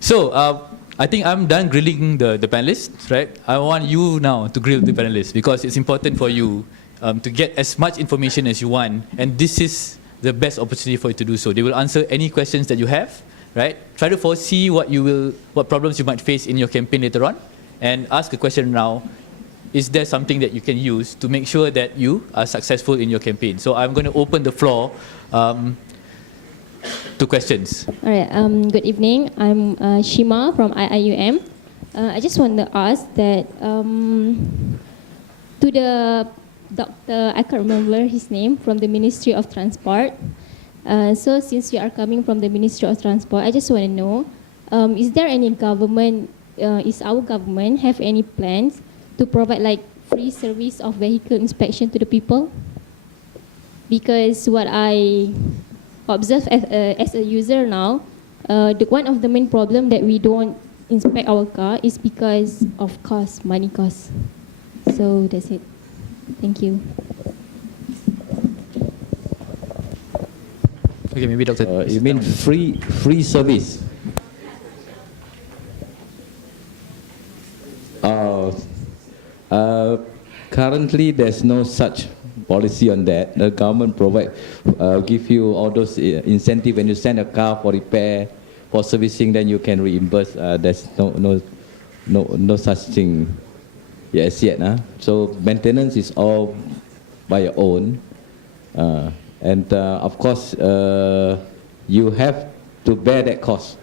So, I think I'm done grilling the panelists, right? I want you now to grill the panelists because it's important for you to get as much information as you want, and this is the best opportunity for you to do so. They will answer any questions that you have, right? Try to foresee what problems you might face in your campaign later on, and ask a question now. Is there something that you can use to make sure that you are successful in your campaign? So I'm going to open the floor to questions. All right. Good evening. I'm Shima from IIUM. I just want to ask that to the doctor, I can't remember his name, from the Ministry of Transport. So since you are coming from the Ministry of Transport, I just want to know, is there any government, is our government have any plans to provide like free service of vehicle inspection to the people? Because what I observe as a user now, one of the main problem that we don't inspect our car is because of cost, money cost. So that's it. Thank you. Okay, maybe Dr. You mean free service? Currently, there's no such policy on that. The government give you all those incentive when you send a car for repair, for servicing, then you can reimburse. There's no such thing as yet. So maintenance is all by your own, and of course you have to bear that cost.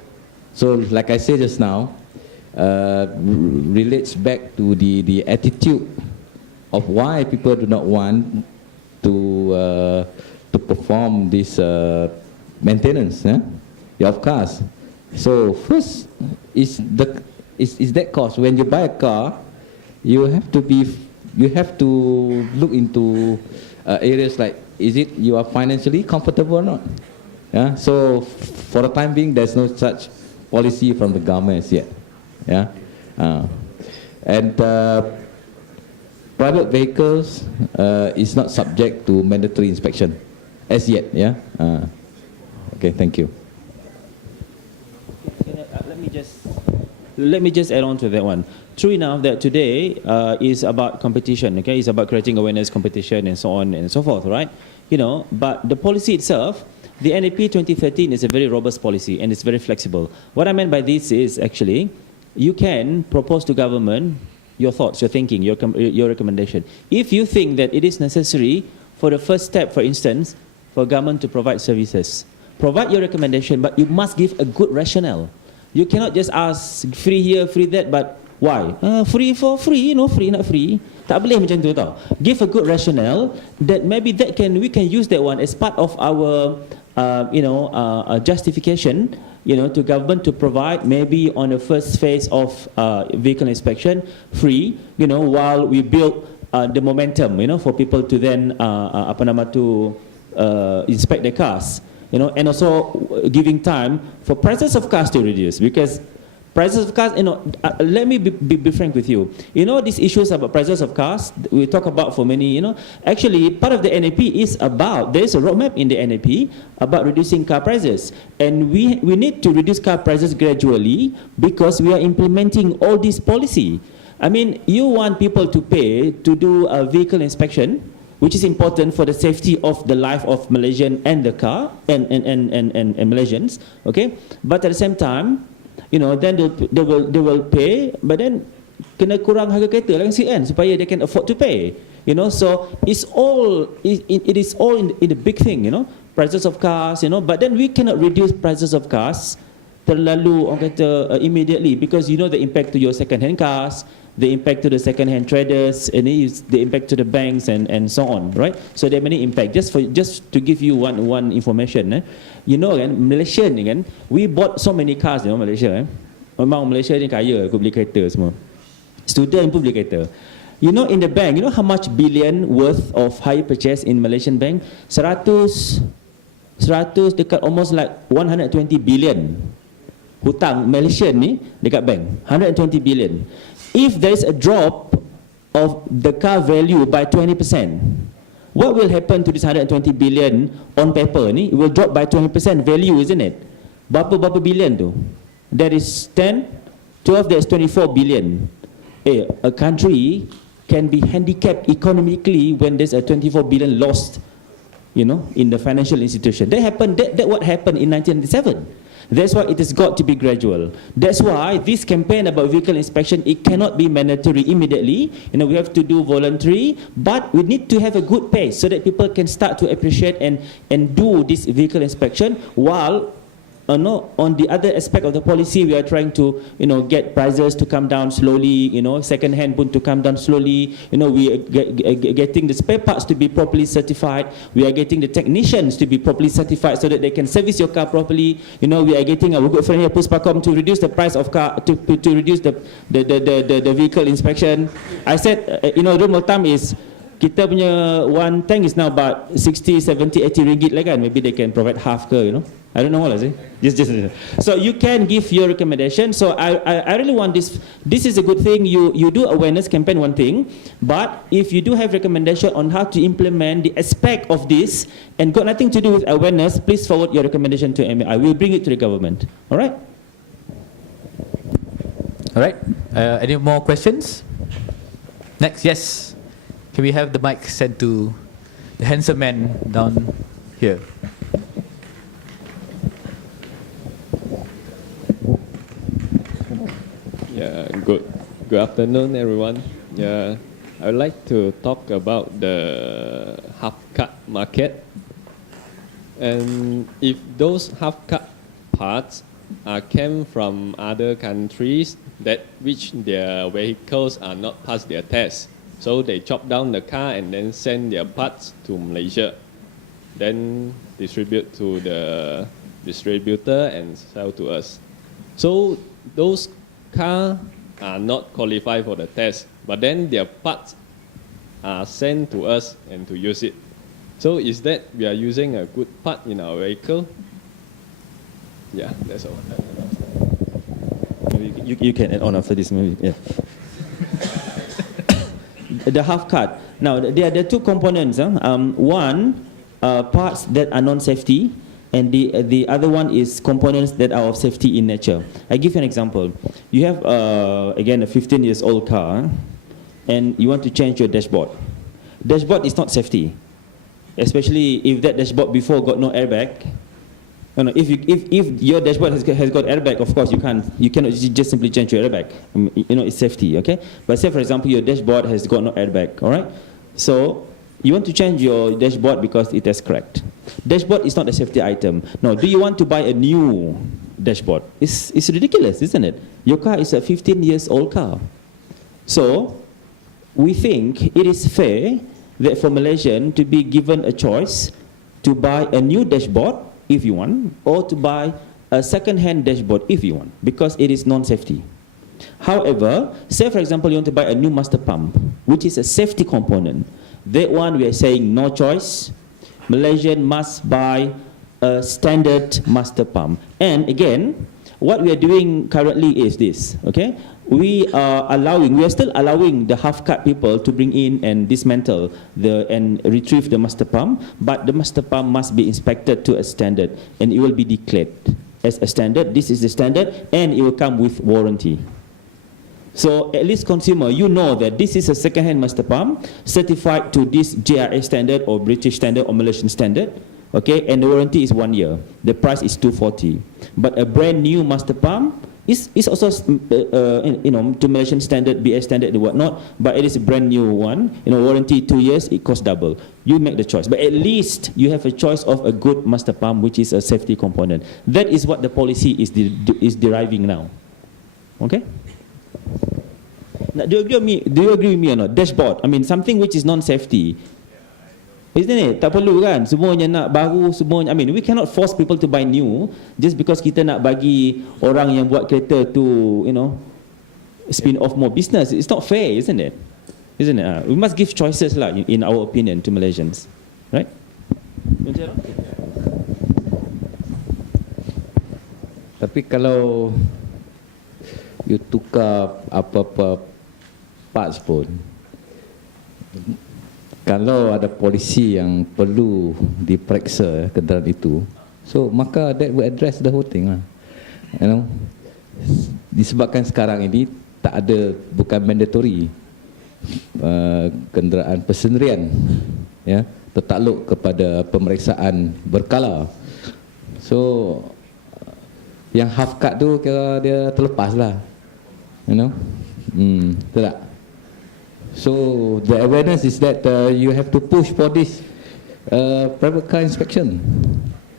So, like I said just now, relates back to the attitude of why people do not want to perform this maintenance of cars. So first is that cost. When you buy a car, you have to look into areas like, is it you are financially comfortable or not? Yeah. So for the time being, there's no such policy from the government as yet. Yeah. And private vehicles is not subject to mandatory inspection as yet. Yeah. Okay. Thank you. Let me just add on to that one. True enough that today is about competition. Okay, it's about creating awareness, competition, and so on and so forth. Right? You know, but the policy itself, the NAP 2013 is a very robust policy and it's very flexible. What I meant by this is actually, you can propose to government your thoughts, your thinking, your recommendation. If you think that it is necessary for the first step, for instance, for government to provide services, provide your recommendation, but you must give a good rationale. You cannot just ask free here, free that, but why? Free for free, free not free. Tak boleh macam tu tau. Give a good rationale that maybe we can use that one as part of our justification, to government to provide maybe on the first phase of vehicle inspection free, while we build the momentum, for people to then inspect their cars, and also giving time for prices of cars to reduce, because prices of cars, let me be frank with you. These issues about prices of cars, we talk about for many, actually part of the NAP is about, there is a roadmap in the NAP about reducing car prices. And we need to reduce car prices gradually because we are implementing all this policy. I mean, you want people to pay to do a vehicle inspection, which is important for the safety of the life of Malaysian and the car and Malaysians, okay? But at the same time, then they will pay, but then kena kurang harga kereta lah kan, supaya they can afford to pay. So it is all in the big thing, prices of cars, but then we cannot reduce prices of cars terlalu orang kata immediately, because the impact to your second-hand cars, the impact to the second-hand traders, and the impact to the banks and so on, right? So there are many impact. Just to give you one information, Malaysia ni kan, we bought so many cars, Malaysia. Memang Malaysia ni kaya, aku beli kereta semua. Student pun beli kereta. In the bank, how much billion worth of hire purchase in Malaysian bank? 100 dekat almost like 120 billion hutang Malaysian ni dekat bank. 120 billion. If there is a drop of the car value by 20%, what will happen to this 120 billion on paper ni? It will drop by 20% value, isn't it? Berapa billion tu? That is 10, 12, that is 24 billion. A country can be handicapped economically when there's a 24 billion lost, you know, in the financial institution. That happened, that what happened in 1997. That's why it has got to be gradual. That's why this campaign about vehicle inspection, it cannot be mandatory immediately. You know, we have to do voluntary, but we need to have a good pace so that people can start to appreciate and do this vehicle inspection, while no, on the other aspect of the policy, we are trying to, you know, get prices to come down slowly, you know, second-hand pun to come down slowly. You know, we are getting the spare parts to be properly certified. We are getting the technicians to be properly certified so that they can service your car properly. You know, we are getting our good friend here, PUSPAKOM, to reduce the price of car, to reduce the vehicle inspection. I said, you know, rule of thumb is, kita punya one tank is now about 60, 70, 80 ringgit lah kan. Maybe they can provide half ke, you know. I don't know what I say. Just. So you can give your recommendation. So I really want this. This is a good thing. You do awareness campaign, one thing, but if you do have recommendation on how to implement the aspect of this and got nothing to do with awareness, please forward your recommendation to MI. I will bring it to the government. All right. All right. Any more questions? Next, yes. Can we have the mic sent to the handsome man down here? Yeah, good afternoon, everyone. Yeah, I would like to talk about the half-cut market. And if those half-cut parts came from other countries that which their vehicles are not past their test, so they chop down the car and then send their parts to Malaysia, then distribute to the distributor and sell to us. So those cars are not qualified for the test, but then their parts are sent to us and to use it. So is that we are using a good part in our vehicle? Yeah, that's all. You can add on after this maybe. Yeah. The half cut. Now there are two components. One, parts that are non-safety, and the other one is components that are of safety in nature. I give you an example. You have again a 15-year-old car, and you want to change your dashboard. Dashboard is not safety, especially if that dashboard before got no airbag. No, if your dashboard has got airbag, of course you cannot just simply change your airbag. You know, it's safety, okay? But say for example your dashboard has got no airbag, all right? So you want to change your dashboard because it has cracked. Dashboard is not a safety item. Now, do you want to buy a new dashboard? It's ridiculous, isn't it? Your car is a 15-year-old car. So we think it is fair that for Malaysian to be given a choice to buy a new dashboard if you want, or to buy a second-hand dashboard if you want, because it is non-safety. However, say for example you want to buy a new master pump, which is a safety component. That one we are saying no choice. Malaysian must buy a standard master pump. And again, what we are doing currently is this, okay? We are still allowing the half-cut people to bring in and dismantle and retrieve the master pump, but the master pump must be inspected to a standard, and it will be declared as a standard. This is the standard, and it will come with warranty. So at least consumer, you know that this is a second-hand master pump certified to this JRS standard or British standard or Malaysian standard, okay? And the warranty is 1 year. The price is 240. But a brand new master pump is also, you know, to Malaysian standard, BS standard and whatnot, but it is a brand new one. You know, warranty 2 years, it costs double. You make the choice, but at least you have a choice of a good master pump, which is a safety component. That is what the policy is deriving now. Okay. Now, do you agree with me or not? Dashboard, I mean something which is non-safety. Isn't it? Tak perlu kan? Semuanya nak baru, semuanya. I mean, we cannot force people to buy new just because kita nak bagi orang yang buat kereta tu, you know, spin off more business. It's not fair, isn't it? Isn't it? We must give choices lah, in our opinion, to Malaysians, right? Tapi kalau you tukar apa-apa parts pun, kalau ada polisi yang perlu diperiksa kenderaan itu, so maka that will address the whole thing lah. You know, disebabkan sekarang ini tak ada, bukan mandatory kenderaan persendirian, ya, tertakluk kepada pemeriksaan berkala. So yang half cut tu kira dia terlepas lah, you know. Betul tak? So the awareness is that you have to push for this private car inspection,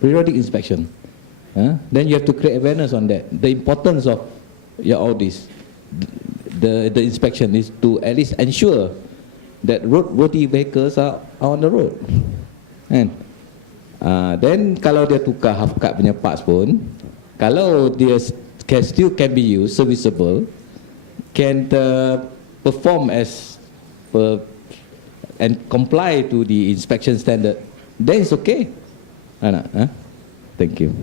periodic inspection. Then you have to create awareness on that. The importance of all this, the inspection is to at least ensure that roadworthy vehicles are on the road. And then kalau dia tukar half cut punya parts pun, kalau dia still can be used, serviceable, can perform as and comply to the inspection standard, then it's okay. Thank you.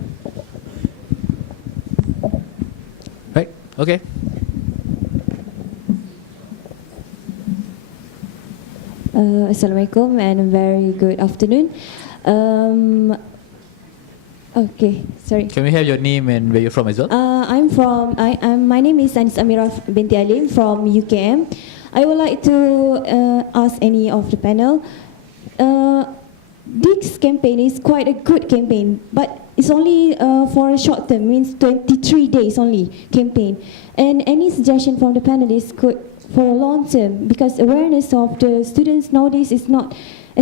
Right. Okay. Assalamualaikum and a very good afternoon. Okay, sorry. Can we have your name and where you're from as well? My name is Anis Amirah binti Alim from UKM. I would like to ask any of the panel. This campaign is quite a good campaign, but it's only for a short term, means 23 days only campaign. And any suggestion from the panelists could for a long term, because awareness of the students nowadays is not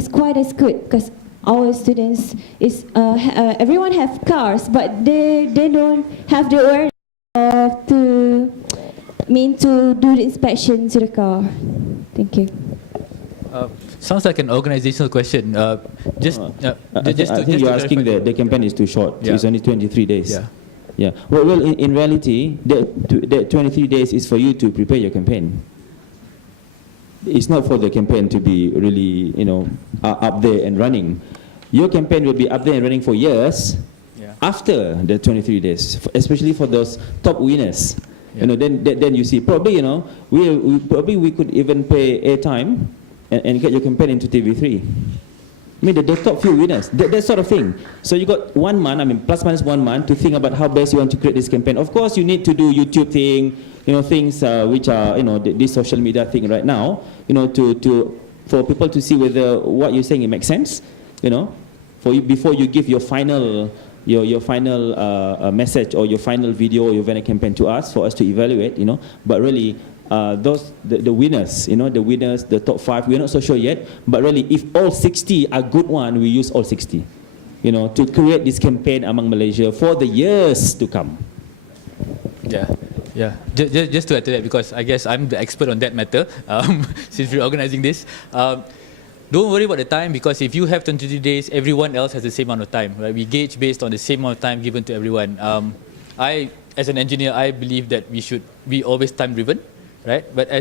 quite as good, because our students is everyone have cars, but they don't have the awareness to do the inspection to the car. Thank you. Sounds like an organizational question. I think you're asking the campaign is too short. Yeah. It's only 23 days. Yeah. Yeah. Well, in reality, that 23 days is for you to prepare your campaign. It's not for the campaign to be really, up there and running. Your campaign will be up there and running for years after the 23 days, especially for those top winners. Yeah. Then you see, probably, we could even pay airtime and get your campaign into TV3. I mean, the top few winners, that sort of thing. So you got 1 month, plus minus 1 month to think about how best you want to create this campaign. Of course, you need to do YouTube thing, things which are, this social media thing right now, for people to see whether what you're saying it makes sense, for you before you give your final message or your final video or your banner campaign to us for us to evaluate, But really, the winners, the top 5, we're not so sure yet. But really, if all 60 are good one, we use all 60, to create this campaign among Malaysia for the years to come. Yeah. Just to add to that, because I guess I'm the expert on that matter, since we're organizing this. Don't worry about the time, because if you have 23 days, everyone else has the same amount of time, right? We gauge based on the same amount of time given to everyone. As an engineer, I believe that we should be always time-driven, right? But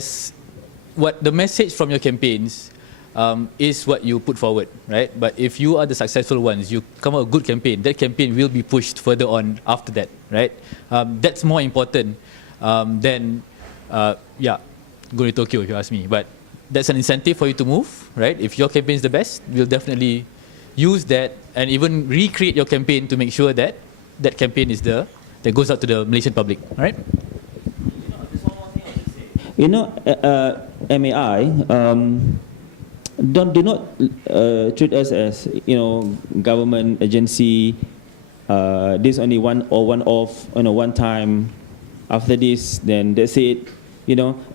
what the message from your campaigns is what you put forward, right? But if you are the successful ones, you come up with a good campaign, that campaign will be pushed further on after that, right? That's more important than, go to Tokyo, if you ask me. But that's an incentive for you to move, right? If your campaign is the best, we'll definitely use that and even recreate your campaign to make sure that that campaign is that goes out to the Malaysian public, all right? MAI, do not treat us as government agency. This only one off, one time. After this, then that's it.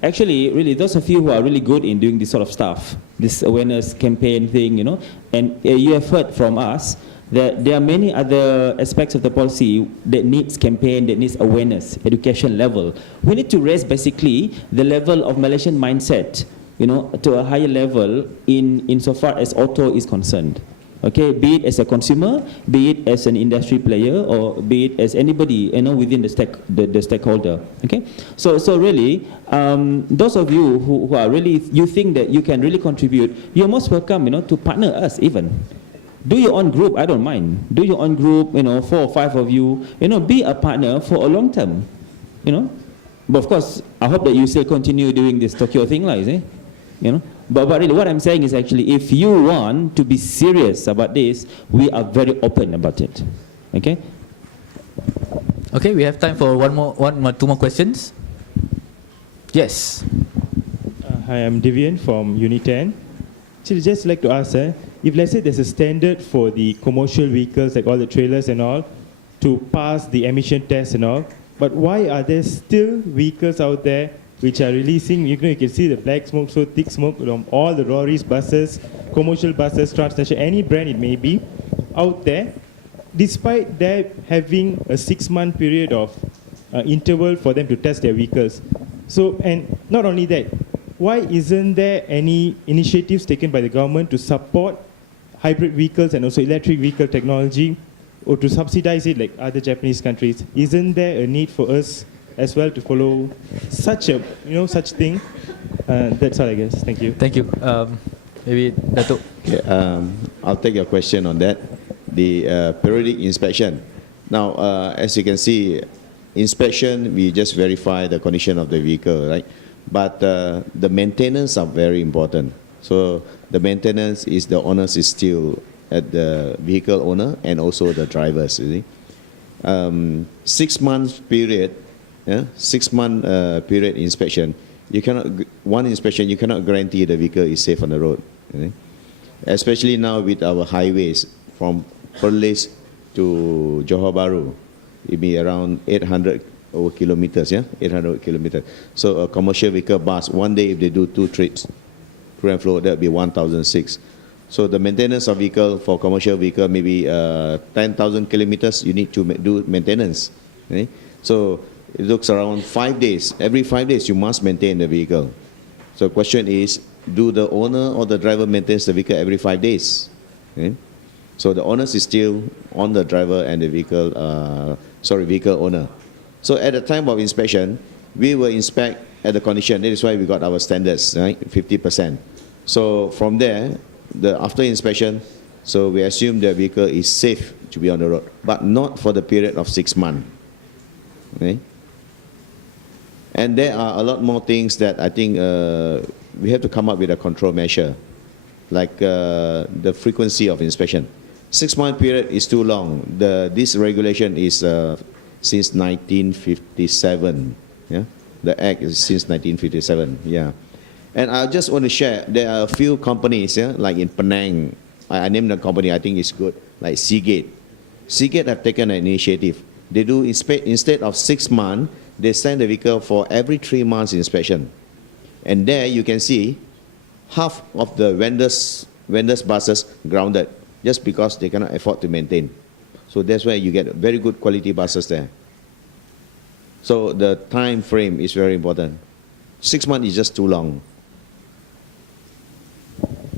Actually, really, those of you who are really good in doing this sort of stuff, this awareness campaign thing, and you have heard from us that there are many other aspects of the policy that needs campaign, that needs awareness, education level. We need to raise basically the level of Malaysian mindset, to a higher level insofar as auto is concerned. Okay, be it as a consumer, be it as an industry player, or be it as anybody within the stakeholder. Okay, so really, those of you who are really, you think that you can really contribute, you're most welcome, to partner us even. Do your own group, I don't mind. Do your own group, 4 or 5 of you, be a partner for a long term, But of course, I hope that you still continue doing this Tokyo thing, But really, what I'm saying is actually, if you want to be serious about this, we are very open about it. Okay? Okay, we have time for two more questions. Yes. Hi, I'm Divian from Uni 10. Actually, just like to ask, if let's say there's a standard for the commercial vehicles, like all the trailers and all, to pass the emission test and all, but why are there still vehicles out there which are releasing, you can see the black smoke, so thick smoke from all the lorries, buses, commercial buses, transnational, any brand it may be, out there, despite that having a 6-month period of interval for them to test their vehicles. So, and not only that, why isn't there any initiatives taken by the government to support hybrid vehicles and also electric vehicle technology, or to subsidize it like other Japanese countries? Isn't there a need for us as well to follow such a, such thing? That's all, I guess. Thank you. Thank you. Maybe Dato. Okay, I'll take your question on that. The periodic inspection. Now, as you can see, inspection, we just verify the condition of the vehicle, right? But the maintenance are very important. So the maintenance is, the onus is still at the vehicle owner and also the drivers, you see. 6 months period, 6 month period inspection, you cannot, one inspection, you cannot guarantee the vehicle is safe on the road. You see? Especially now with our highways from Perlis to Johor Bahru, it be around 800 kilometers, 800 kilometers. So a commercial vehicle bus, one day if they do 2 trips, through and flow, that would be 1,006. So the maintenance of vehicle for commercial vehicle, maybe 10,000 kilometers, you need to do maintenance. Okay? So it looks around 5 days. Every 5 days, you must maintain the vehicle. So the question is, do the owner or the driver maintain the vehicle every 5 days? Okay? So the onus is still on the driver and the vehicle, vehicle owner. So at the time of inspection, we will inspect at the condition. That is why we got our standards, right? 50%. So from there, after inspection, so we assume the vehicle is safe to be on the road, but not for the period of 6 months. Okay? And there are a lot more things that I think we have to come up with a control measure, like the frequency of inspection. 6 month period is too long. This regulation is since 1957. Yeah, the act is since 1957. Yeah, and I just want to share. There are a few companies, like in Penang. I named the company. I think it's good. Like Seagate. Seagate have taken an initiative. They do instead of 6 months, they send the vehicle for every 3 months inspection. And there you can see half of the vendors buses grounded just because they cannot afford to maintain. So that's why you get very good quality buses there. So the time frame is very important. 6 months is just too long.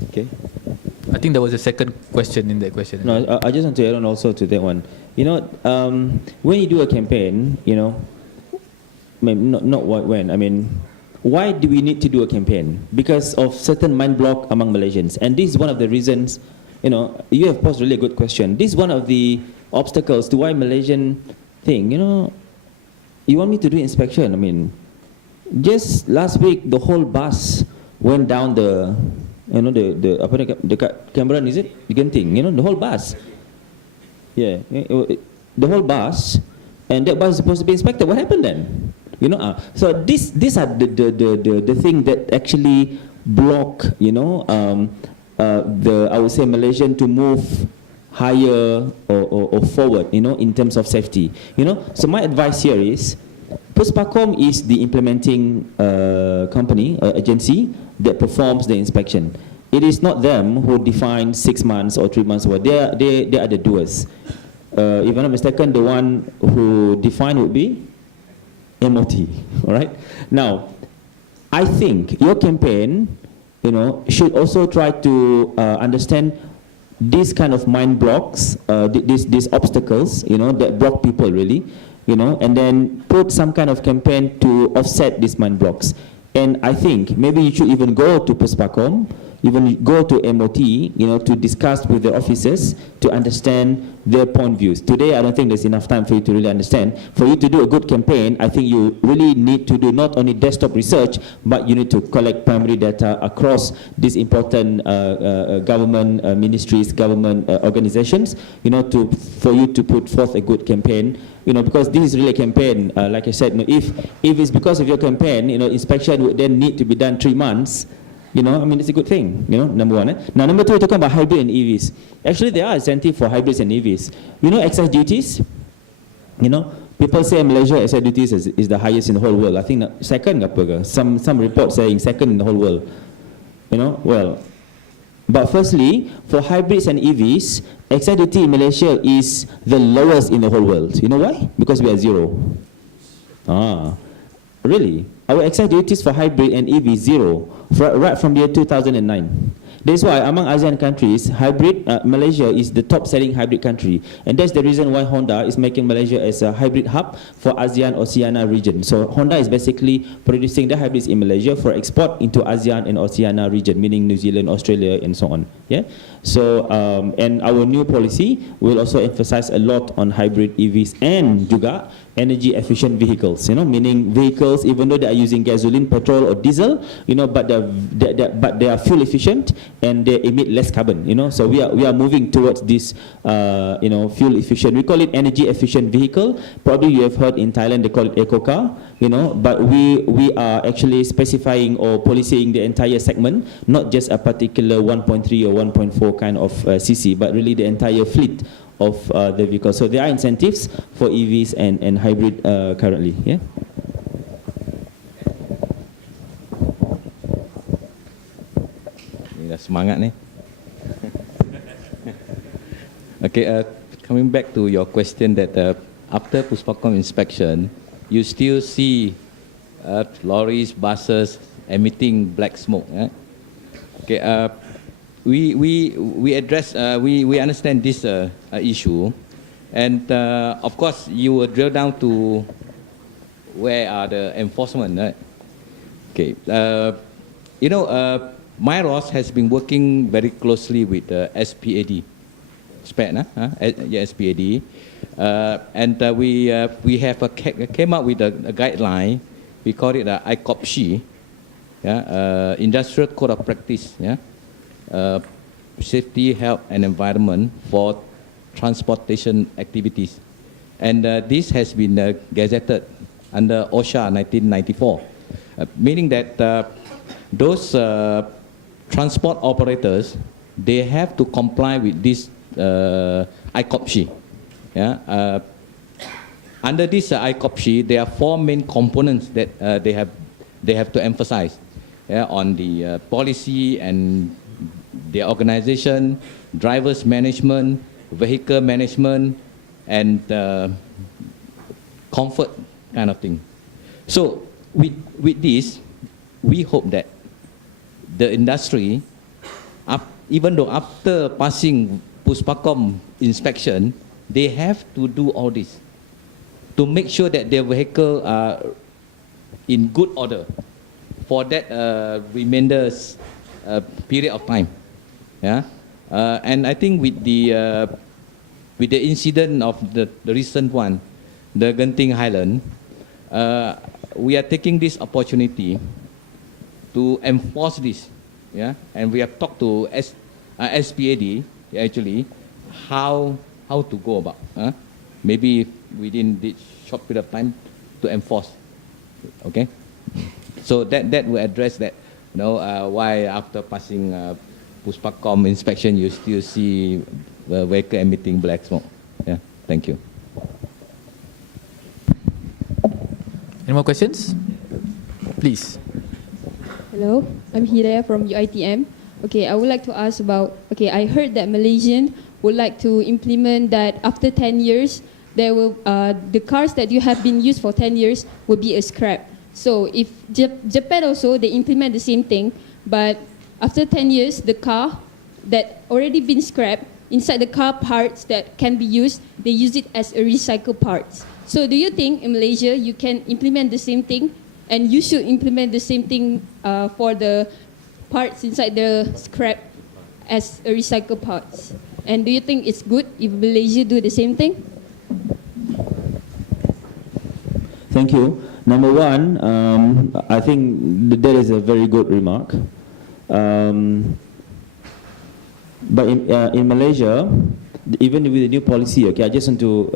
Okay. I think there was a second question in that question. No, I just want to add on also to that one. When you do a campaign, why do we need to do a campaign? Because of certain mind block among Malaysians. And this is one of the reasons, you have posed a really good question. This is one of the obstacles to why Malaysian think, you want me to do inspection? Just last week, the whole bus went down the Cameron, is it? The Genting, the whole bus. Yeah, the whole bus, and that bus is supposed to be inspected. What happened then? So these are the thing that actually block, I would say Malaysian to move higher or forward, in terms of safety. So my advice here is, PUSPAKOM is the implementing company, agency that performs the inspection. It is not them who define 6 months or 3 months. They are the doers. If I'm not mistaken, the one who define would be MOT. All right. Now, I think your campaign, should also try to understand these kind of mind blocks, these obstacles, that block people really, and then put some kind of campaign to offset these mind blocks. And I think maybe you should even go to PUSPAKOM even go to MOT, to discuss with the officers to understand their point views. Today, I don't think there's enough time for you to really understand. For you to do a good campaign, I think you really need to do not only desktop research, but you need to collect primary data across these important government ministries, government organizations, for you to put forth a good campaign. Because this is really a campaign, like I said, if it's because of your campaign, inspection would then need to be done 3 months, it's a good thing, number one. Now, number two, we're talking about hybrid and EVs. Actually, there are incentives for hybrids and EVs. Excise duties, people say Malaysia excise duties is the highest in the whole world. I think second, some reports saying second in the whole world. But firstly, for hybrids and EVs, excise duty in Malaysia is the lowest in the whole world. You know why? Because we are zero. Really? Our excise duties for hybrid and EV is zero, right from the year 2009. That's why among ASEAN countries, Malaysia is the top-selling hybrid country. And that's the reason why Honda is making Malaysia as a hybrid hub for ASEAN Oceania region. So Honda is basically producing the hybrids in Malaysia for export into ASEAN and Oceania region, meaning New Zealand, Australia, and so on. Yeah. So, and our new policy will also emphasize a lot on hybrid EVs and juga energy efficient vehicles, meaning vehicles, even though they are using gasoline, petrol, or diesel, but they are fuel efficient and they emit less carbon, So we are moving towards this, fuel efficient. We call it energy efficient vehicle. Probably you have heard in Thailand they call it eco car, But we are actually specifying or policing the entire segment, not just a particular 1.3 or 1.4 kind of cc, but really the entire fleet of the vehicle. So there are incentives for EVs and hybrid currently. Yeah. Dah semangat ni. Okay, coming back to your question that after PUSPAKOM inspection, you still see lorries, buses emitting black smoke. Okay, we address, we understand this issue, and of course you will drill down to where are the enforcement, right? Okay, MIROS has been working very closely with SPAD, SPAD, and we have came up with a guideline. We call it ICOPSI, Industrial Code of Practice, Safety, Health, and Environment for Transportation Activities, and this has been gazetted under OSHA 1994, meaning that those transport operators, they have to comply with this ICOPSI. Under this ICOPSI, there are 4 main components that they have to emphasize on the policy and the organization, drivers management, vehicle management, and comfort kind of thing. So with this, we hope that the industry, even though after passing PUSPAKOM inspection, they have to do all this to make sure that their vehicle are in good order for that remainder period of time. And I think with the incident of the recent one, the Genting Highland, we are taking this opportunity to enforce this, and we have talked to SPAD actually how to go about, maybe within this short period of time to enforce, okay? So that will address that, why after passing PUSPAKOM inspection you still see vehicle emitting black smoke. Yeah, thank you. Any more questions? Please. Hello, I'm Hidayah from UITM. Okay, I would like to ask about, I heard that Malaysian would like to implement that after 10 years, there will, the cars that you have been used for 10 years will be a scrap. So if Japan also, they implement the same thing, but after 10 years, the car that already been scrapped, inside the car parts that can be used, they use it as a recycled parts. So do you think in Malaysia you can implement the same thing, and you should implement the same thing for the parts inside the scrap as a recycled parts. And do you think it's good if Malaysia do the same thing? Thank you. Number one, I think that is a very good remark. But in Malaysia, even with the new policy, okay, I just want to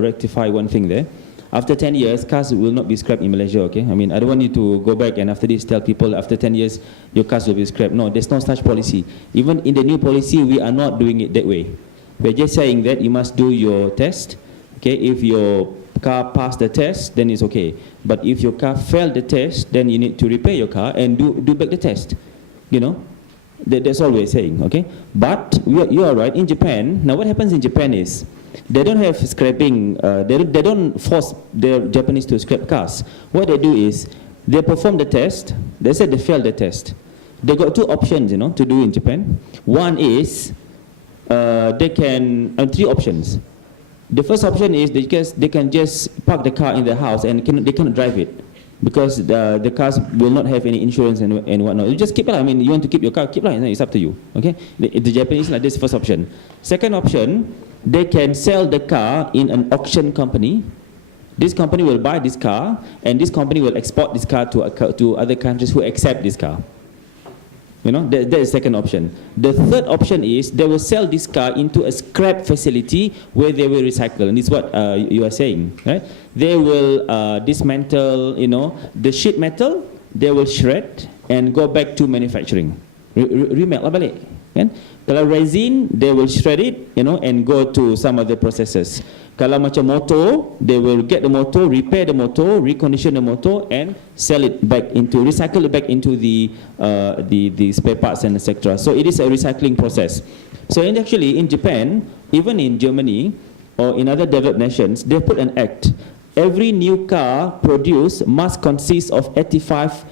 rectify one thing there. After 10 years, cars will not be scrapped in Malaysia, okay? I mean, I don't want you to go back and after this tell people after 10 years, your cars will be scrapped. No, there's no such policy. Even in the new policy, we are not doing it that way. We're just saying that you must do your test, okay? If your car passed the test, then it's okay. But if your car failed the test, then you need to repair your car and do back the test, you know? That's all we're saying, okay? But you are right, in Japan, now what happens in Japan is, they don't have scrapping, they don't force the Japanese to scrap cars. What they do is, they perform the test, they said they failed the test. They got two options, you know, to do in Japan. One is, they can, three options. The first option is they can just park the car in the house and they cannot drive it. Because the cars will not have any insurance and whatnot. You just keep it. I mean, you want to keep your car, keep it. It's up to you. Okay. The Japanese like this first option. Second option, they can sell the car in an auction company. This company will buy this car, and this company will export this car to other countries who accept this car. You know, that is the second option. The third option is they will sell this car into a scrap facility where they will recycle, and it's what you are saying, right? They will dismantle, you know, the sheet metal. They will shred and go back to manufacturing. Remelt lah balik, kan? Kalau resin, they will shred it, you know, and go to some other processes. Kalau macam motor, they will get the motor, repair the motor, recondition the motor, and sell it back into, recycle it back into the spare parts and etc. So it is a recycling process. So actually in Japan, even in Germany or in other developed nations, they put an act. Every new car produced must consist of 85%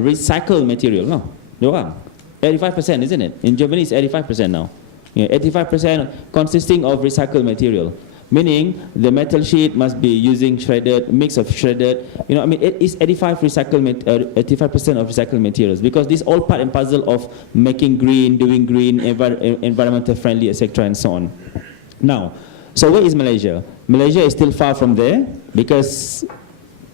recycled material. No, no, 85%, isn't it? In Germany, it's 85% now. Yeah, 85% consisting of recycled material, meaning the metal sheet must be using shredded, mix of shredded. You know, I mean, it is 85% of recycled materials, because this all part and puzzle of making green, doing green, environmental friendly, etc., and so on. Now, so where is Malaysia? Malaysia is still far from there, because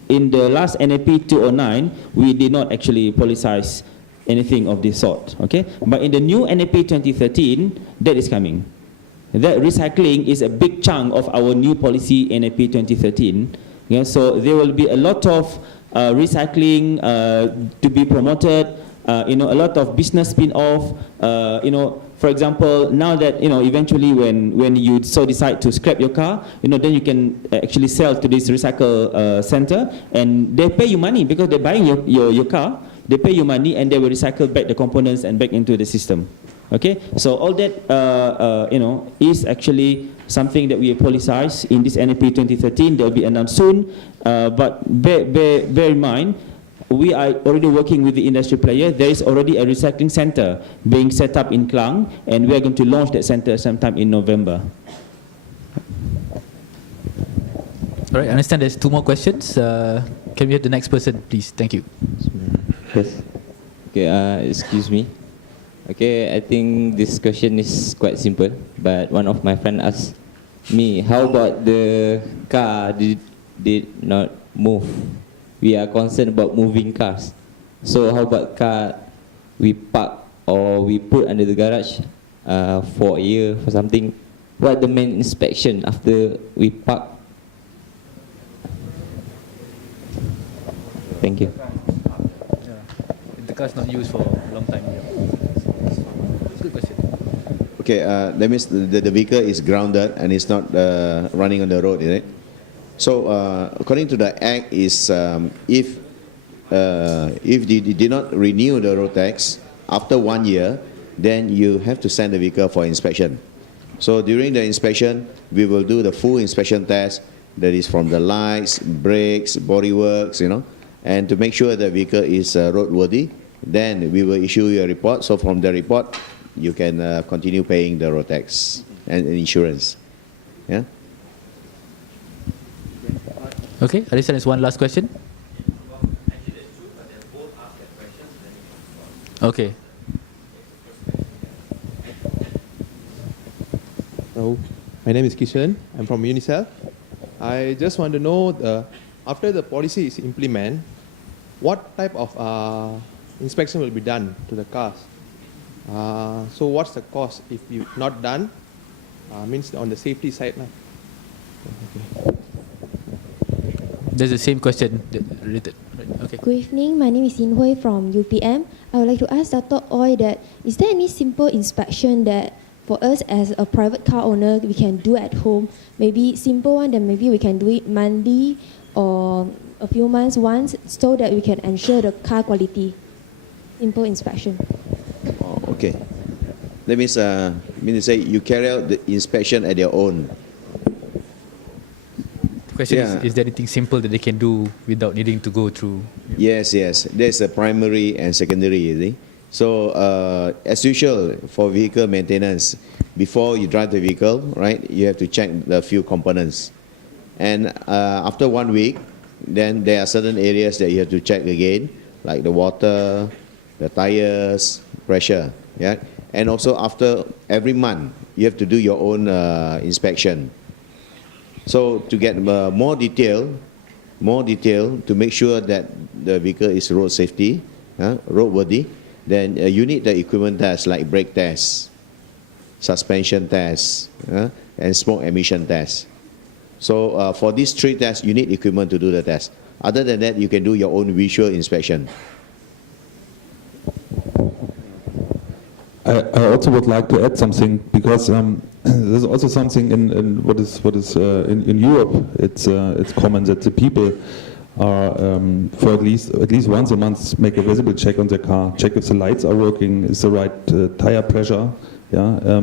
in the last NAP 209, we did not actually politicize anything of this sort, okay? But in the new NAP 2013, that is coming. That recycling is a big chunk of our new policy NAP 2013. Yeah, so there will be a lot of recycling to be promoted, you know, a lot of business spin-off, you know, for example, now that, you know, eventually when you so decide to scrap your car, you know, then you can actually sell to this recycle center, and they pay you money because they're buying your car. They pay you money and they will recycle back the components and back into the system. Okay, so all that you know, is actually something that we politicize in this NAP 2013. They will be announced soon, but bear in mind, we are already working with the industry player. There is already a recycling center being set up in Klang, and we are going to launch that center sometime in November. All right, I understand there's two more questions. Can we have the next person, please? Thank you. Yes. Okay, excuse me. Okay, I think this question is quite simple, but one of my friends asked me, how about the car did not move? We are concerned about moving cars. So how about car we park or we put under the garage for a year for something? What the main inspection after we park? Thank you. The car's not used for a long time. Good question. Okay, that means the vehicle is grounded and it's not running on the road, is it? So according to the Act, is if they did not renew the road tax after 1 year, then you have to send the vehicle for inspection. So during the inspection, we will do the full inspection test, that is from the lights, brakes, bodyworks, you know, and to make sure the vehicle is roadworthy, then we will issue you a report. So from the report, you can continue paying the road tax and insurance. Yeah. Okay, I understand there's one last question. Okay. Hello, my name is Kishan. I'm from UNICEF. I just want to know, after the policy is implemented, what type of inspection will be done to the cars? So what's the cost if you not done? Means on the safety side. Okay. There's the same question related. Right. Okay. Good evening, my name is Yin Hui from UPM. I would like to ask Dato that is there any simple inspection that for us as a private car owner we can do at home? Maybe simple one, then maybe we can do it monthly or a few months once so that we can ensure the car quality. Simple inspection. Oh, okay. That means, mean to say you carry out the inspection at your own. The question Yeah. is there anything simple that they can do without needing to go through? Yes, yes. There's a primary and secondary, you see. So, as usual, for vehicle maintenance, before you drive the vehicle, right, you have to check the few components. And after 1 week, then there are certain areas that you have to check again, like the water, the tires, pressure, yeah. And also after every month, you have to do your own inspection. So to get more detail to make sure that the vehicle is road safety, roadworthy, then you need the equipment tests like brake tests, suspension tests, and smoke emission tests. So for these 3 tests, you need equipment to do the test. Other than that, you can do your own visual inspection. I also would like to add something because there's also something in what is in Europe. It's common that the people are for at least once a month make a visible check on their car, check if the lights are working, is the right tire pressure. Yeah,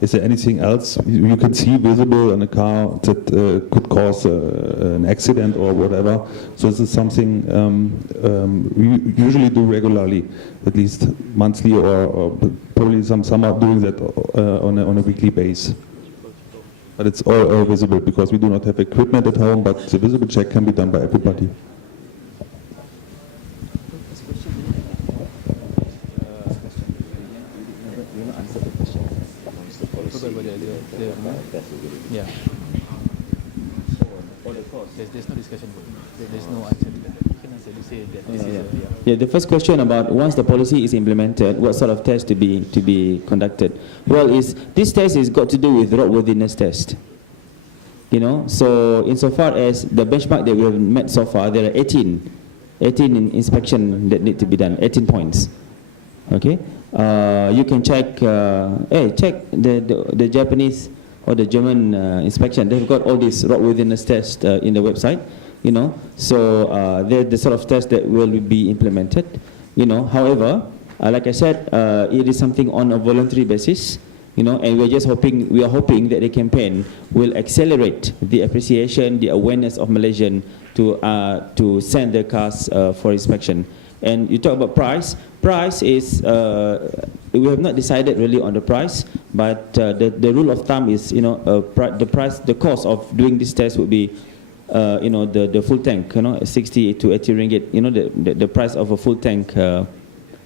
is there anything else you can see visible in a car that could cause an accident or whatever? So this is something we usually do regularly, at least monthly or probably some are doing that on a weekly basis. But it's all visible because we do not have equipment at home, but the visible check can be done by everybody. Yeah. There's no discussion. There's no answer to that. You can answer. You say that this is Yeah, the first question about once the policy is implemented, what sort of test to be conducted? Well, this test is got to do with roadworthiness test. You know, so insofar as the benchmark that we have met so far, there are 18 inspection that need to be done, 18 points. Okay, you can check. Check the Japanese or the German inspection. They've got all these roadworthiness tests in the website. You know, so they're the sort of test that will be implemented. You know, however, like I said, it is something on a voluntary basis. You know, and we are hoping that the campaign will accelerate the appreciation, the awareness of Malaysians to send their cars for inspection. And you talk about price. Price is we have not decided really on the price, but the rule of thumb is, you know, the cost of doing this test would be, you know, the full tank, you know, 60 to 80 ringgit. You know, the price of a full tank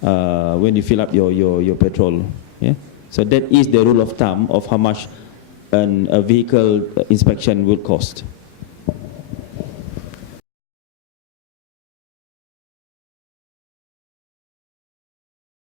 when you fill up your petrol. Yeah. So that is the rule of thumb of how much a vehicle inspection will cost.